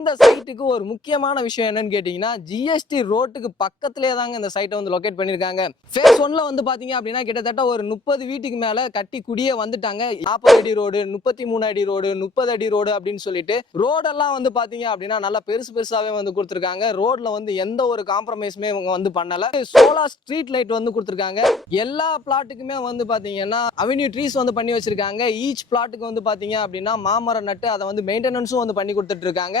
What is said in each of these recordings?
இந்த சைட்டுக்கு ஒரு முக்கியமான விஷயம் என்னன்னு கேட்டீங்கன்னா ஜிஎஸ்டி ரோட்டுக்கு பக்கத்திலே தாங்க இந்த சைட்டை வந்து லொகேட் பண்ணிருக்காங்க. ஃபேஸ் 1ல வந்து பாத்தீங்க அப்படின்னா கிட்டத்தட்ட ஒரு 30 வீட்டுக்கு மேல கட்டி குடியே வந்துட்டாங்க. 40 அடி ரோடு, 33 அடி ரோடு, 30 அடி ரோடு அப்படின்னு சொல்லிட்டு ரோடெல்லாம் வந்து பாத்தீங்க அப்படின்னா நல்லா பெருசு பெருசாவே வந்து கொடுத்துருக்காங்க. ரோட்ல வந்து எந்த ஒரு காம்ப்ரமைஸுமே இவங்க வந்து பண்ணல. சோலார் ஸ்ட்ரீட் லைட் வந்து கொடுத்துருக்காங்க. எல்லா பிளாட்டுக்குமே வந்து பாத்தீங்கன்னா அவென்யூ ட்ரீஸ் வந்து பண்ணி வச்சிருக்காங்க. ஈச் பிளாட்டுக்கு வந்து பாத்தீங்க அப்படின்னா மாமரம் நட்டு அதை வந்து மெயின்டெனன்ஸும் வந்து பண்ணி கொடுத்துட்டு இருக்காங்க.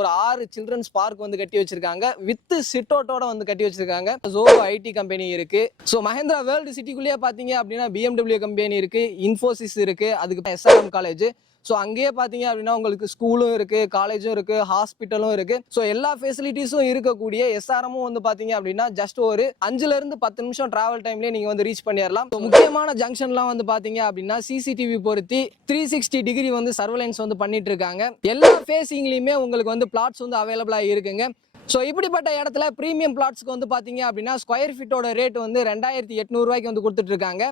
ஒரு 6 சில்ட்ரன்ஸ் பார்க் வந்து கட்டி வச்சிருக்காங்க. வித் சிட்டோட்டோட வந்து கட்டி வச்சிருக்காங்க. ஜோகோ ஐடி கம்பெனி இருக்கு. சோ மஹேந்திரா வேர்ல்டு சிட்டிக்குள்ளேயே பாத்தீங்க அப்படின்னா BMW கம்பெனி இருக்கு, இன்ஃபோசிஸ் இருக்கு, அதுக்கு SRM காலேஜ். ஸோ அங்கேயே பார்த்தீங்க அப்படின்னா உங்களுக்கு ஸ்கூலும் இருக்கு, காலேஜும் இருக்கு, ஹாஸ்பிட்டலும் இருக்கு. ஸோ எல்லா ஃபெசிலிட்டிஸும் இருக்கக்கூடிய SRMும் வந்து பார்த்தீங்க அப்படின்னா ஜஸ்ட் ஒரு 5ல இருந்து 10 நிமிஷம் டிராவல் டைம்லேயே நீங்கள் வந்து ரீச் பண்ணிடலாம். ஸோ முக்கியமான ஜங்ஷன்லாம் வந்து பார்த்தீங்க அப்படின்னா CCTV பொருத்தி 360 டிகிரி வந்து சர்வலைன்ஸ் வந்து பண்ணிட்டு இருக்காங்க. எல்லா ஃபேஸிங்லையுமே உங்களுக்கு வந்து பிளாட்ஸ் வந்து அவைலபிளாக இருக்குங்க. ஸோ இப்படிப்பட்ட இடத்துல ப்ரீமியம் பிளாட்ஸ்க்கு வந்து பார்த்தீங்க அப்படின்னா ஸ்கொயர் ஃபீட்டோட ரேட் வந்து 2800 ரூபாய்க்கு வந்து கொடுத்துட்டு இருக்காங்க.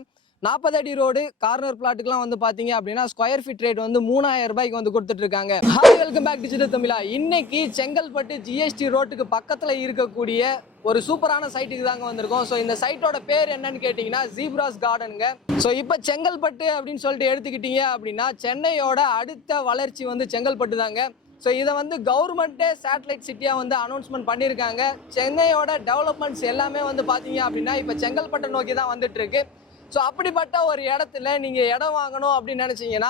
40 அடி ரோடு கார்னர் பிளாட்டுக்குலாம் வந்து பாத்தீங்க அப்படின்னா ஸ்கொயர் ஃபீட் ரேட் வந்து 3000 ரூபாய்க்கு வந்து கொடுத்துட்டு இருக்காங்க. ஹாய், வெல்கம் பேக் டிஜிட்டல் தமிழா. இன்னைக்கு செங்கல்பட்டு GST ரோட்டுக்கு பக்கத்துல இருக்கக்கூடிய ஒரு சூப்பரான சைட்டுக்கு தாங்க வந்திருக்கோம். ஸோ இந்த சைட்டோட பேர் என்னன்னு கேட்டீங்கன்னா ஜீப்ராஸ் கார்டனுங்க. ஸோ இப்போ செங்கல்பட்டு அப்படின்னு சொல்லிட்டு எடுத்துக்கிட்டீங்க அப்படின்னா சென்னையோட அடுத்த வளர்ச்சி வந்து செங்கல்பட்டு தாங்க. ஸோ இதை வந்து கவர்மெண்ட்டே சேட்டலைட் சிட்டியாக வந்து அனௌன்ஸ்மெண்ட் பண்ணியிருக்காங்க. சென்னையோட டெவலப்மெண்ட்ஸ் எல்லாமே வந்து பார்த்தீங்க அப்படின்னா இப்போ செங்கல்பட்டை நோக்கி தான் வந்துட்டு இருக்கு. ஸோ அப்படிப்பட்ட ஒரு இடத்துல நீங்கள் இடம் வாங்கணும் அப்படின்னு நினச்சிங்கன்னா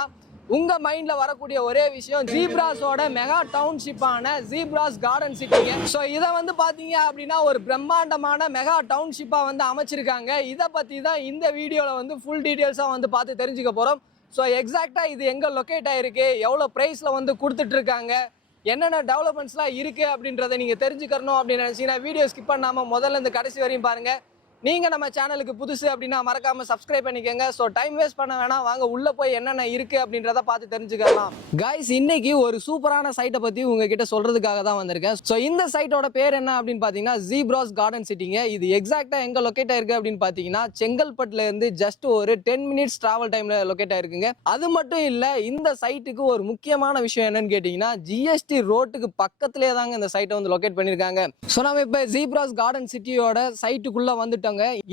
உங்கள் மைண்டில் வரக்கூடிய ஒரே விஷயம் ஜீப்ராஸோட மெகா டவுன்ஷிப்பான ஜீப்ராஸ் கார்டன் சிட்டிங்க. ஸோ இதை வந்து பார்த்தீங்க அப்படின்னா ஒரு பிரம்மாண்டமான மெகா டவுன்ஷிப்பாக வந்து அமைச்சிருக்காங்க. இதை பற்றி தான் இந்த வீடியோவில் வந்து ஃபுல் டீட்டெயில்ஸாக வந்து பார்த்து தெரிஞ்சுக்க போகிறோம். ஸோ எக்ஸாக்டாக இது எங்கே லொக்கேட் ஆகிருக்கு, எவ்வளோ ப்ரைஸில் வந்து கொடுத்துட்ருக்காங்க, என்னென்ன டெவலப்மெண்ட்ஸ்லாம் இருக்குது அப்படின்றத நீங்கள் தெரிஞ்சுக்கணும் அப்படின்னு நினச்சிங்கன்னா வீடியோ ஸ்கிப் பண்ணாமல் முதல்ல இந்த கடைசி வரையும் பாருங்கள். நீங்கள் நம்ம சேனலுக்கு புதுசு அப்படின்னா மறக்காமல் சப்ஸ்கிரைப் பண்ணிக்கோங்க. ஸோ டைம் வேஸ்ட் பண்ண வேணாம், வாங்க உள்ளே போய் என்னென்ன இருக்குது அப்படின்றத பார்த்து தெரிஞ்சுக்கலாம். கைஸ், இன்னைக்கு ஒரு சூப்பரான சைட்டை பற்றி உங்ககிட்ட சொல்கிறதுக்காக தான் வந்திருக்கேன். ஸோ இந்த சைட்டோட பேர் என்ன அப்படின்னு பார்த்தீங்கன்னா ஜீப்ராஸ் கார்டன் சிட்டிங்க. இது எக்ஸாக்டாக எங்கே லொக்கேட் ஆயிருக்கு அப்படின்னு பார்த்தீங்கன்னா செங்கல்பட்டுலேருந்து ஜஸ்ட் ஒரு 10 மினிட்ஸ் ட்ராவல் டைமில் லொக்கேட் ஆயிருக்குங்க. அது மட்டும் இல்லை, இந்த சைட்டுக்கு ஒரு முக்கியமான விஷயம் என்னன்னு கேட்டிங்கன்னா GST ரோட்டுக்கு பக்கத்திலே தாங்க இந்த சைட்டை வந்து லொக்கேட் பண்ணியிருக்காங்க. ஸோ நம்ம இப்போ ஜீப்ராஸ் கார்டன் சிட்டியோட சைட்டுக்குள்ளே வந்துட்டு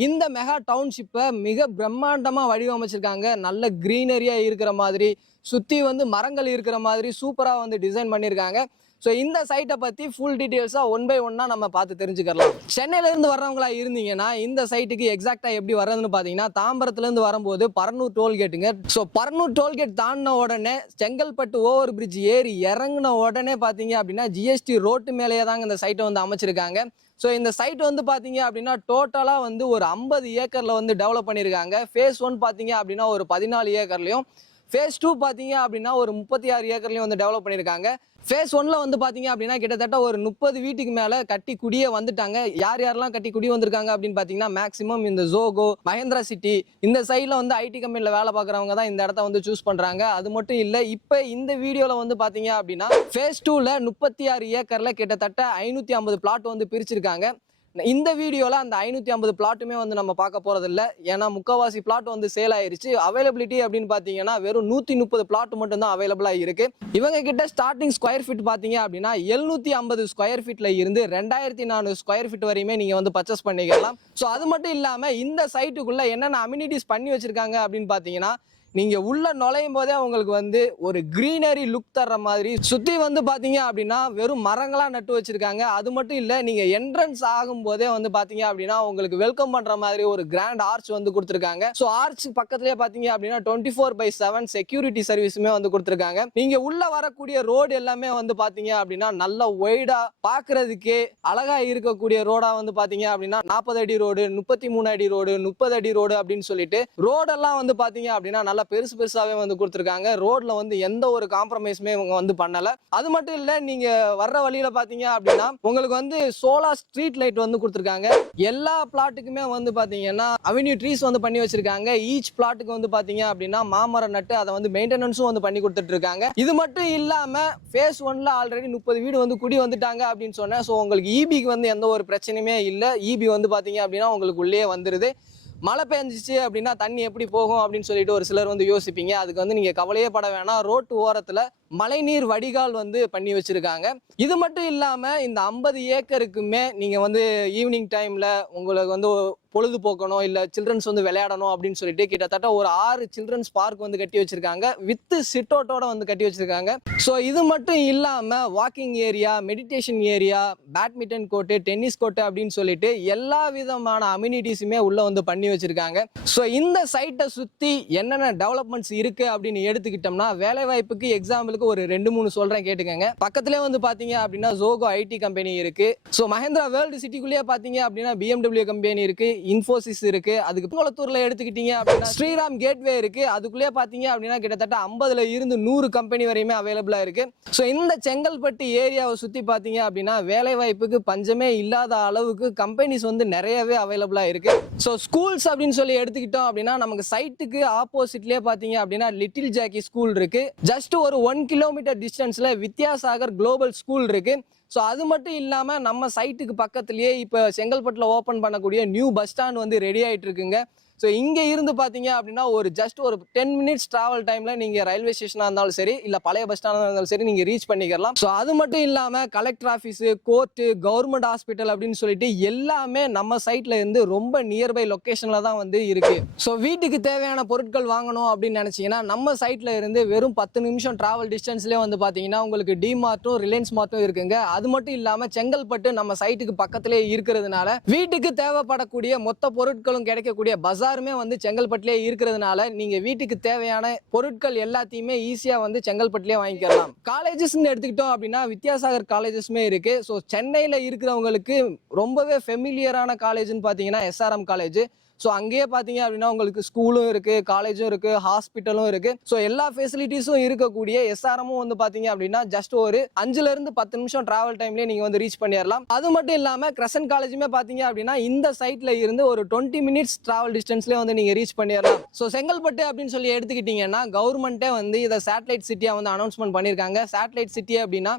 இந்த மெகா டவுன்ஷிப்பை மிக பிரம்மாண்டமா வடிவமைச்சிருக்காங்க. நல்ல கிரீனரியா இருக்கிற மாதிரி, சுத்தி வந்து மரங்கள் இருக்கிற மாதிரி சூப்பரா வந்து டிசைன் பண்ணிருக்காங்க. ஸோ இந்த சைட்டை பற்றி ஃபுல் டீட்டெயில்ஸாக 1 by 1 நம்ம பார்த்து தெரிஞ்சுக்கலாம். சென்னையிலேருந்து வர்றவங்களா இருந்தீங்கன்னா இந்த சைட்டுக்கு எக்ஸாக்டாக எப்படி வர்றதுன்னு பார்த்தீங்கன்னா தாம்பரத்துலேருந்து வரும்போது பரனூர் டோல்கேட்டுங்க. ஸோ பரனூர் டோல்கேட் தாண்டின உடனே செங்கல்பட்டு ஓவர் பிரிட்ஜ் ஏறி இறங்கின உடனே பார்த்தீங்க அப்படின்னா GST ரோட்டு மேலேயே தாங்க இந்த சைட்டை வந்து அமைச்சிருக்காங்க. ஸோ இந்த சைட் வந்து பார்த்தீங்க அப்படின்னா டோட்டலாக வந்து ஒரு 50 ஏக்கரில் வந்து டெவலப் பண்ணியிருக்காங்க. ஃபேஸ் 1 பார்த்தீங்க அப்படின்னா ஒரு 14 ஏக்கர்லையும், ஃபேஸ் 2 பார்த்தீங்க அப்படின்னா ஒரு 36 ஏக்கர்லையும் வந்து டெவலப் பண்ணியிருக்காங்க. ஃபேஸ் 1ல வந்து பார்த்தீங்க அப்படின்னா கிட்டத்தட்ட ஒரு 30 வீட்டுக்கு மேலே கட்டி குடியே வந்துட்டாங்க. யார் யாரெல்லாம் கட்டி குடி வந்திருக்காங்க அப்படின்னு பார்த்தீங்கன்னா மேக்ஸிமம் இந்த ஜோகோ, மஹேந்திரா சிட்டி இந்த சைடில் வந்து ஐடி கம்பெனியில் வேலை பார்க்குறவங்க தான் இந்த இடத்த வந்து சூஸ் பண்ணுறாங்க. அது மட்டும் இல்லை, இப்போ இந்த வீடியோவில் வந்து பார்த்தீங்க அப்படின்னா ஃபேஸ் 2ல 36 ஏக்கரில் கிட்டத்தட்ட 550 பிளாட் வந்து பிரிச்சிருக்காங்க. இந்த வீடியோவில் அந்த 550 பிளாட்டுமே வந்து நம்ம பார்க்க போகிறது இல்லை. ஏன்னா முக்கால்வாசி பிளாட் வந்து சேல் ஆயிருச்சு. அவைலபிலிட்டி அப்படின்னு பார்த்தீங்கன்னா வெறும் 130 பிளாட் மட்டும் தான் அவைலபிளாக இருக்கு. இவங்க கிட்ட ஸ்டார்டிங் ஸ்கொயர் ஃபீட் பார்த்தீங்க அப்படின்னா 750 ஸ்கொயர் ஃபீட்ல இருந்து 2400 ஸ்கொயர் ஃபீட் வரையுமே நீங்கள் வந்து பர்ச்சேஸ் பண்ணிக்கலாம். ஸோ அது மட்டும் இல்லாமல் இந்த சைட்டுக்குள்ள என்னென்ன அம்யூனிட்டிஸ் பண்ணி வச்சிருக்காங்க அப்படின்னு பார்த்தீங்கன்னா நீங்க உள்ள நுழையும் போதே உங்களுக்கு வந்து ஒரு கிரீனரி லுக் தர்ற மாதிரி சுத்தி வந்து பாத்தீங்க அப்படின்னா வெறும் மரங்களா நட்டு வச்சிருக்காங்க. அது மட்டும் இல்ல, நீங்க என்ட்ரன்ஸ் ஆகும் போதே வந்து பாத்தீங்க அப்படின்னா உங்களுக்கு வெல்கம் பண்ற மாதிரி ஒரு கிராண்ட் ஆர்ச் வந்து கொடுத்துருக்காங்க. ஸோ ஆர்ச் பக்கத்திலே பாத்தீங்க அப்படின்னா 24/7 செக்யூரிட்டி சர்வீஸுமே வந்து கொடுத்துருக்காங்க. நீங்க உள்ள வரக்கூடிய ரோடு எல்லாமே வந்து பாத்தீங்க அப்படின்னா நல்ல ஒய்டா பாக்குறதுக்கே அழகா இருக்கக்கூடிய ரோடா வந்து பாத்தீங்க அப்படின்னா 40 அடி ரோடு, 33 அடி ரோடு, 30 அடி ரோடு அப்படின்னு சொல்லிட்டு ரோடெல்லாம் வந்து பாத்தீங்க அப்படின்னா நல்லா பெருசு பெருசாவே வந்து கொடுத்துருக்காங்க. ரோட்ல வந்து எந்த ஒரு காம்ப்ரமைஸுமே இவங்க வந்து பண்ணல. அது மட்டும் இல்ல, நீங்க வர்ற வழியில பாத்தீங்க அப்படின்னா உங்களுக்கு வந்து சோலார் ஸ்ட்ரீட் லைட் வந்து கொடுத்துருக்காங்க. எல்லா பிளாட்டுக்குமே வந்து பாத்தீங்கன்னா அவென்யூ ட்ரீஸ் வந்து பண்ணி வச்சிருக்காங்க. ஈச் பிளாட்டுக்கு வந்து பாத்தீங்க அப்படின்னா மாமரம் நட்டு அதை வந்து மெயின்டெனன்ஸும் வந்து பண்ணி கொடுத்துட்டு இருக்காங்க. இது மட்டும் இல்லாம ஃபேஸ் 1ல ஆல்ரெடி 30 வீடு வந்து குடி வந்துட்டாங்க அப்படின்னு சொன்னேன். ஸோ உங்களுக்கு இபிக்கு வந்து எந்த ஒரு பிரச்சனையுமே இல்லை. இபி வந்து பாத்தீங்க அப்படின்னா உங்களுக்கு உள்ளே வந்துருது. மழை பெஞ்சிச்சு அப்படின்னா தண்ணி எப்படி போகும் அப்படின்னு சொல்லிட்டு ஒரு சிலர் வந்து யோசிப்பீங்க. அதுக்கு வந்து நீங்க கவலையே பட வேணாம். ரோட்டு ஓரத்துல மழைநீர் வடிகால் வந்து பண்ணி வச்சிருக்காங்க. இது மட்டும் இல்லாம இந்த 50 ஏக்கருக்குமே நீங்க வந்து ஈவினிங் டைம்ல உங்களுக்கு வந்து பொழுதுபோக்கணும் இல்ல சில்ட்ரன்ஸ் வந்து விளையாடணும் அப்படின்னு சொல்லிட்டு கிட்டத்தட்ட ஒரு 6 சில்ட்ரன்ஸ் பார்க் வந்து கட்டி வச்சிருக்காங்க. வித் சிட் அவுட்டோட வந்து கட்டி வச்சிருக்காங்க. ஸோ இது மட்டும் இல்லாம walking area, meditation area, badminton court, tennis court அப்படின்னு சொல்லிட்டு எல்லா விதமான அம்யூனிட்டிஸுமே உள்ள வந்து பண்ணி வச்சிருக்காங்க. ஸோ இந்த சைட்டை சுத்தி என்னென்ன டெவலப்மெண்ட்ஸ் இருக்கு அப்படின்னு எடுத்துக்கிட்டோம்னா வேலை வாய்ப்புக்கு எக்ஸாம்பிளுக்கு ஒரு 2-3 சொல்றேன் கேட்டுக்கங்க. பக்கத்திலே வந்து பாத்தீங்க அப்படின்னா ஜோகோ ஐடி கம்பெனி இருக்கு. ஸோ மஹேந்திரா வேர்ல்டு சிட்டிக்குள்ளேயே பாத்தீங்க அப்படின்னா BMW கம்பெனி இருக்கு, இன்ஃபோசிஸ் இருக்கு. அதுக்கு கோலத்தூர்ல எடுத்துக்கிட்டீங்க அப்படின்னா ஸ்ரீராம் கேட்வே இருக்கு. அதுக்குள்ளே பாத்தீங்க அப்படின்னா கிட்டத்தட்ட 50ல இருந்து 100 கம்பெனி வரையுமே அவைலபிளா இருக்கு. ஸோ இந்த செங்கல்பட்டு ஏரியாவை சுத்தி பாத்தீங்க அப்படின்னா வேலை வாய்ப்புக்கு பஞ்சமே இல்லாத அளவுக்கு கம்பெனிஸ் வந்து நிறையவே அவைலபிளா இருக்கு. ஸோ ஸ்கூல்ஸ் அப்படின்னு சொல்லி எடுத்துக்கிட்டோம் அப்படின்னா நமக்கு சைட்டுக்கு ஆப்போசிட்லயே பாத்தீங்க அப்படின்னா லிட்டில் ஜாக்கி ஸ்கூல் இருக்கு. ஜஸ்ட் ஒரு 1 கிலோமீட்டர் டிஸ்டன்ஸ்ல வித்யாசாகர் குளோபல் ஸ்கூல் இருக்கு. ஸோ அது மட்டும் இல்லாமல் நம்ம சைட்டுக்கு பக்கத்துலேயே இப்போ செங்கல்பட்டில் ஓப்பன் பண்ணக்கூடிய நியூ பஸ் ஸ்டாண்ட் வந்து ரெடி ஆகிட்டு இருக்குங்க. ஸோ இங்கே இருந்து பார்த்தீங்க அப்படின்னா ஜஸ்ட் ஒரு 10 மினிட்ஸ் ட்ராவல் டைமில் நீங்கள் ரயில்வே ஸ்டேஷனாக இருந்தாலும் சரி இல்லை பழைய பஸ் ஸ்டாண்டாக இருந்தாலும் சரி நீங்கள் ரீச் பண்ணிக்கலாம். ஸோ அது மட்டும் இல்லாமல் collector office, court, government hospital அப்படின்னு சொல்லிட்டு எல்லாமே நம்ம சைட்டில் இருந்து ரொம்ப நியர்பை லொக்கேஷனில் தான் வந்து இருக்குது. ஸோ வீட்டுக்கு தேவையான பொருட்கள் வாங்கணும் அப்படின்னு நினச்சிங்கன்னா நம்ம சைட்டில் இருந்து வெறும் 10 நிமிஷம் ட்ராவல் டிஸ்டன்ஸ்லேயே வந்து பார்த்தீங்கன்னா உங்களுக்கு டிமார்ட்டும் ரிலையன்ஸ் மார்ட்டும் இருக்குங்க. அது மட்டும் இல்லாமல் செங்கல்பட்டு நம்ம சைட்டுக்கு பக்கத்திலே இருக்கிறதுனால வீட்டுக்கு தேவைப்படக்கூடிய மொத்த பொருட்களும் கிடைக்கக்கூடிய பஜார் வந்து செங்கல்பட்டுலயே இருக்கிறதுனால நீங்க வீட்டுக்கு தேவையான பொருட்கள் எல்லாத்தையுமே ஈஸியா வந்து செங்கல்பட்டுலயே வாங்கிக்கலாம். காலேஜஸ் எடுத்துக்கிட்டோம் அப்படின்னா வித்யாசாகர் காலேஜஸ்மே இருக்கு. ஸோ சென்னையில இருக்கிறவங்களுக்கு ரொம்பவே ஃபெமிலியரான காலேஜ்னு பாத்தீங்கன்னா SRM காலேஜ். ஸோ அங்கேயே பார்த்தீங்க அப்படின்னா உங்களுக்கு ஸ்கூலும் இருக்குது, காலேஜும் இருக்குது, ஹாஸ்பிட்டலும் இருக்குது. ஸோ எல்லா ஃபெசிலிட்டிஸும் இருக்கக்கூடிய SRMும் வந்து பார்த்தீங்க அப்படின்னா ஜஸ்ட் ஒரு 5லேருந்து 10 நிமிஷம் ட்ராவல் டைம்லேயே நீங்கள் வந்து ரீச் பண்ணிடலாம். அது மட்டும் இல்லாமல் கிரசன்ட் காலேஜுமே பார்த்தீங்க அப்படின்னா இந்த சைட்டில் இருந்து ஒரு 20 மினிட்ஸ் ட்ராவல் டிஸ்டன்ஸ்லேயே வந்து நீங்கள் ரீச் பண்ணிடலாம். ஸோ செங்கல்பட்டு அப்படின்னு சொல்லி எடுத்துக்கிட்டிங்கன்னா கவர்மெண்ட்டே வந்து இதை சேட்டலைட் சிட்டியாக வந்து அனௌன்ஸ்மெண்ட் பண்ணியிருக்காங்க. சேட்டலைட் சிட்டி அப்படின்னா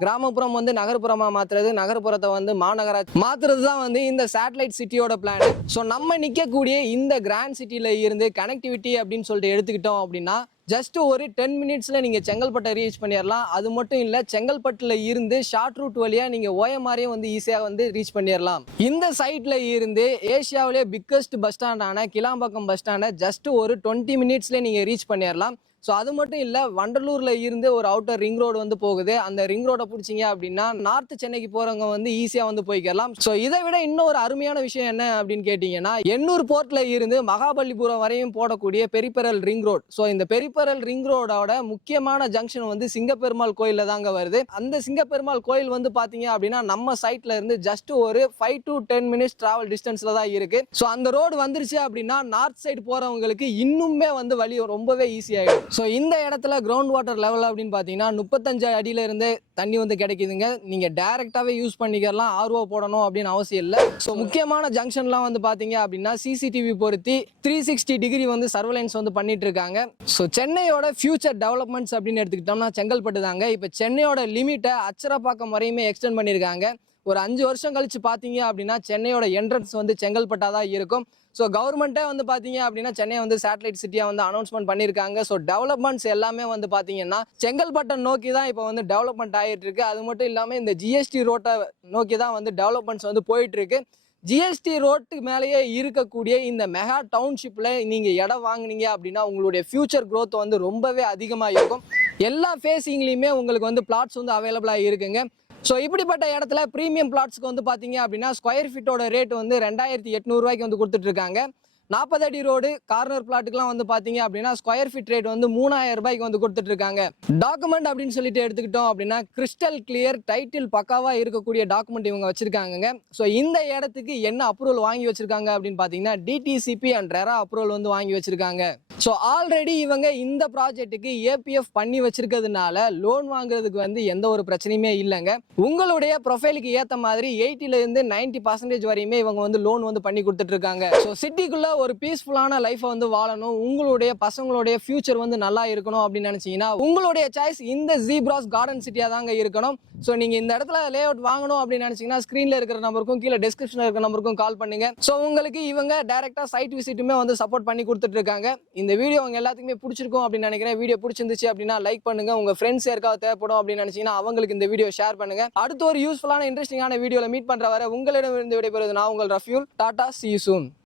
கிராமப்புறம் வந்து நகர்ப்புறமா மாத்துறது, நகர்ப்புறத்தை வந்து மாநகராட்சி மாத்துறது தான் வந்து இந்த சேட்டலைட் சிட்டியோட பிளான். ஸோ நம்ம நிற்கக்கூடிய இந்த கிராண்ட் சிட்டியில இருந்து கனெக்டிவிட்டி அப்படின்னு சொல்லிட்டு எடுத்துக்கிட்டோம் அப்படின்னா ஜஸ்ட் ஒரு 10 மினிட்ஸ்ல நீங்க செங்கல்பட்டை ரீச் பண்ணிடலாம். அது மட்டும் இல்ல செங்கல்பட்டுல இருந்து ஷார்ட் ரூட் வழியா நீங்க ஓஎம்ஆரையும் வந்து ஈஸியா வந்து ரீச் பண்ணிடலாம். இந்த சைட்ல இருந்து ஏசியாவிலே பிக்கஸ்ட் பஸ் ஸ்டாண்டான கிளாம்பாக்கம் பஸ் ஸ்டாண்டை ஜஸ்ட் ஒரு 20 மினிட்ஸ்ல நீங்க ரீச் பண்ணிடலாம். ஸோ அது மட்டும் இல்லை வண்டலூர்ல இருந்து ஒரு அவுட்டர் ரிங் ரோடு வந்து போகுது. அந்த ரிங் ரோட பிடிச்சிங்க அப்படின்னா நார்த் சென்னைக்கு போறவங்க வந்து ஈஸியா வந்து போய்க்கலாம். ஸோ இதை விட இன்னும் ஒரு அருமையான விஷயம் என்ன அப்படின்னு கேட்டீங்கன்னா எண்ணூர் போர்ட்ல இருந்து மகாபலிபுரம் வரையும் போடக்கூடிய பெரிபெரல் ரிங் ரோட். ஸோ இந்த பெரிபெரல் ரிங் ரோடோட முக்கியமான ஜங்ஷன் வந்து சிங்கப்பெருமாள் கோயில்ல தாங்க வருது. அந்த சிங்கப்பெருமாள் கோயில் வந்து பாத்தீங்க அப்படின்னா நம்ம சைட்ல இருந்து ஜஸ்ட் ஒரு 5 to 10 மினிட்ஸ் டிராவல் டிஸ்டன்ஸ்ல தான் இருக்கு. ஸோ அந்த ரோடு வந்துருச்சு அப்படின்னா நார்த் சைடு போறவங்களுக்கு இன்னுமே வந்து வழி ரொம்பவே ஈஸியாயிடும். ஸோ இந்த இடத்துல கிரவுண்ட் வாட்டர் லெவல் அப்படின்னு பார்த்தீங்கன்னா 35 அடியில இருந்து தண்ணி வந்து கிடைக்குதுங்க. நீங்க டைரக்டாவே யூஸ் பண்ணிக்கலாம், RO போடணும் அப்படின்னு அவசியம் இல்லை. ஸோ முக்கியமான ஜங்ஷன்லாம் வந்து பார்த்தீங்க அப்படின்னா CCTV பொருத்தி 360 டிகிரி வந்து சர்வேலன்ஸ் வந்து பண்ணிட்டு இருக்காங்க. ஸோ சென்னையோட ஃபியூச்சர் டெவலப்மெண்ட்ஸ் அப்படின்னு எடுத்துக்கிட்டோம்னா செங்கல்பட்டு தாங்க. இப்போ சென்னையோட லிமிட்டை அச்சரப்பாக்கம் வரையுமே எக்ஸ்டெண்ட் பண்ணியிருக்காங்க. ஒரு 5 வருஷம் கழிச்சு பார்த்தீங்க அப்படின்னா சென்னையோட என்ட்ரன்ஸ் வந்து செங்கல்பட்டாக தான் இருக்கும். ஸோ கவர்மெண்ட்டே வந்து பார்த்தீங்க அப்படின்னா சென்னை வந்து சேட்டலைட் சிட்டியாக வந்து அனௌன்ஸ்மெண்ட் பண்ணியிருக்காங்க. ஸோ டெவலப்மெண்ட்ஸ் எல்லாமே வந்து பார்த்தீங்கன்னா செங்கல்பட்டை நோக்கி தான் இப்போ வந்து டெவலப்மெண்ட் ஆகிட்டு இருக்கு. அது மட்டும் இல்லாமல் இந்த GST ரோட்டை நோக்கி தான் வந்து டெவலப்மெண்ட்ஸ் வந்து போயிட்டு இருக்கு. GST ரோட்டுக்கு மேலேயே இருக்கக்கூடிய இந்த மெகா டவுன்ஷிப்பில் நீங்கள் இடம் வாங்கினீங்க அப்படின்னா உங்களுடைய ஃபியூச்சர் க்ரோத் வந்து ரொம்பவே அதிகமாக இருக்கும். எல்லா ஃபேஸிங்லேயுமே உங்களுக்கு வந்து பிளாட்ஸ் வந்து அவைலபிளாக இருக்குங்க. ஸோ இப்படிப்பட்ட இடத்துல ப்ரீமியம் பிளாட்ஸ்க்கு வந்து பார்த்தீங்க அப்படின்னா ஸ்கொயர் ஃபீட்டோட ரேட் வந்து 2800 ரூபாய்க்கு வந்து கொடுத்துட்டு இருக்காங்க. 40 அடி ரோடு கார்னர் பிளாட்டுக்குலாம் வந்து பார்த்தீங்க அப்படின்னா ஸ்கொயர் ஃபீட் ரேட் வந்து 3000 ரூபாய்க்கு வந்து கொடுத்துட்டு இருக்காங்க. டாக்குமெண்ட் அப்படின்னு சொல்லிட்டு எடுத்துக்கிட்டோம் அப்படின்னா கிறிஸ்டல் கிளியர் டைட்டில் பக்காவா இருக்கக்கூடிய டாக்குமெண்ட் இவங்க வச்சிருக்காங்க. ஸோ இந்த இடத்துக்கு என்ன அப்ரூவல் வாங்கி வச்சிருக்காங்க அப்படின்னு பார்த்தீங்கன்னா DTCP அண்ட் ரெரா அப்ரூவல் வந்து வாங்கி வச்சிருக்காங்க. ஸோ ஆல்ரெடி இவங்க இந்த ப்ராஜெக்ட்டுக்கு APF பண்ணி வச்சிருக்கிறதுனால லோன் வாங்குறதுக்கு வந்து எந்த ஒரு பிரச்சனையுமே இல்லைங்க. உங்களுடைய ப்ரொஃபைலுக்கு ஏற்ற மாதிரி 80ல இருந்து 90% வரையுமே இவங்க வந்து லோன் வந்து பண்ணி கொடுத்துட்டு இருக்காங்க. ஸோ சிட்டிக்குள்ள ஒரு பீஸ்ஃபுல்லான லைஃபை வந்து வாழணும், உங்களுடைய பசங்களுடைய ஃபியூச்சர் வந்து நல்லா இருக்கணும் அப்படின்னு நினைச்சீங்கன்னா உங்களுடைய சாய்ஸ் இந்த ஜீப்ராஸ் கார்டன் சிட்டியா தாங்க இருக்கணும். ஸோ நீங்க இந்த இடத்துல லே அவுட் வாங்கணும் அப்படின்னு நினைச்சீங்கன்னா ஸ்கிரீன்ல இருக்கிற நம்பருக்கும் கீழே டிஸ்கிரிப்ஷன்ல இருக்கிற நம்பருக்கும் கால் பண்ணுங்க. ஸோ உங்களுக்கு இவங்க டைரக்டா சைட் விசிட்டுமே வந்து சப்போர்ட் பண்ணி கொடுத்துட்டு இருக்காங்க. இந்த வீடியோ உங்க எல்லாத்துக்குமே பிடிச்சிருக்கும் அப்படின்னு நினைக்கிறேன். வீடியோ பிடிச்சிருந்துச்சு அப்படின்னா லைக் பண்ணுங்க. உங்க ஃப்ரெண்ட்ஸ் யாருக்காவது தேவைப்படும் அப்படின்னு நினைச்சீங்கன்னா அவங்களுக்கு இந்த வீடியோ ஷேர் பண்ணுங்க. அடுத்த ஒரு யூஸ்ஃபுல்லான இன்ட்ரெஸ்டிங்கான வீடியோல மீட் பண்ற வரை உங்களிடம் இருந்து விடைபெறுவது நான் உங்கள் Rafiul. Tata, see you soon.